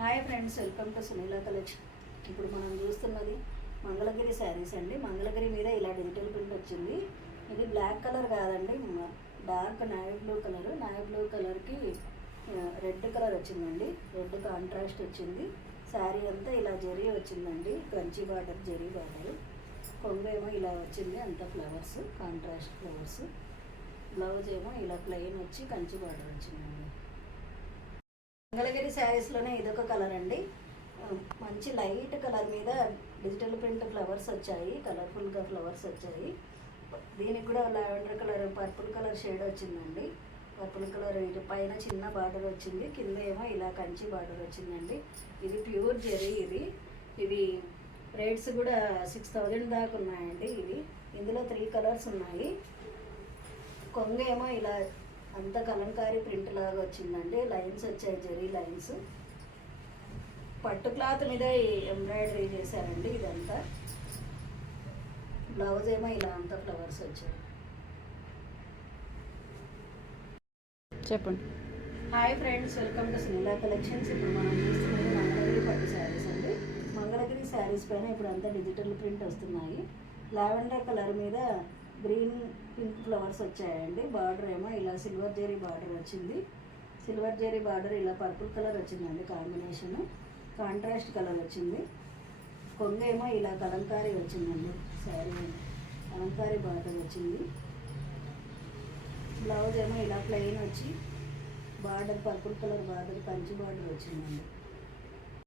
Hi friends, welcome to Sunila collection. ఇప్పుడు మనం చూస్తున్నది మంగళగిరి శారీస్ అండి. మంగళగిరి మీద ఇలా డిజిటల్ ప్రింట్ వచ్చింది. ఇది బ్లాక్ కలర్ కాదండి, dark navy blue colour. Navy blue కలర్కి రెడ్ కలర్ వచ్చిందండి. రెడ్ కాంట్రాస్ట్ వచ్చింది. శారీ అంతా ఇలా జరీ వచ్చిందండి, కంచి బార్డర్, జరీ బార్డర్. కొంగు ఏమో ఇలా వచ్చింది, అంతా ఫ్లవర్స్, కాంట్రాస్ట్ ఫ్లవర్స్. బ్లౌజ్ ఏమో ఇలా ప్లెయిన్ వచ్చి కంచి బార్డర్ వచ్చిందండి. మంగళగిరి శారీస్లోనే ఇదొక కలర్ అండి. మంచి లైట్ కలర్ మీద డిజిటల్ ప్రింట్ ఫ్లవర్స్ వచ్చాయి, కలర్ఫుల్గా ఫ్లవర్స్ వచ్చాయి. దీనికి కూడా lavender colour, purple colour shade వచ్చిందండి. పర్పుల్ కలర్ ఇటు పైన చిన్న బార్డర్ వచ్చింది, కింద ఏమో ఇలా కంచి బార్డర్ వచ్చిందండి. ఇది ప్యూర్ జెరీ. ఇవి రేట్స్ కూడా 6000 దాకా ఉన్నాయండి. ఇందులో 3 కలర్స్ ఉన్నాయి. కొంగు ఏమో ఇలా అంత కలంకారీ ప్రింట్ లాగా వచ్చిందండి. లైన్స్ వచ్చాయి, జెరీ లైన్స్. పట్టు క్లాత్ మీద ఎంబ్రాయిడరీ చేశారండి ఇదంతా. బ్లౌజ్ ఏమో ఇలా అంతా ఫ్లవర్స్ వచ్చాయి. చెప్పండి. Hi friends, welcome to Sunila collections. ఇప్పుడు మనం చూస్తున్నది మంగళగిరి పట్టు శారీస్ అండి. మంగళగిరి శారీస్ పైన ఇప్పుడు అంతా డిజిటల్ ప్రింట్ వస్తున్నాయి. లావెండర్ కలర్ మీద గ్రీన్ పింక్ ఫ్లవర్స్ వచ్చాయండి. బార్డర్ ఏమో ఇలా సిల్వర్ జెరీ బార్డర్ వచ్చింది. సిల్వర్ జెరీ బార్డర్ ఇలా పర్పుల్ కలర్ వచ్చిందండి, కాంబినేషన్ కాంట్రాస్ట్ కలర్ వచ్చింది. కొంగు ఏమో ఇలా కలంకారీ వచ్చిందండి. శారీ కలంకారీ బార్డర్ వచ్చింది. బ్లౌజ్ ఏమో ఇలా ప్లెయిన్ వచ్చి border purple colour border, Kanchi border వచ్చిందండి.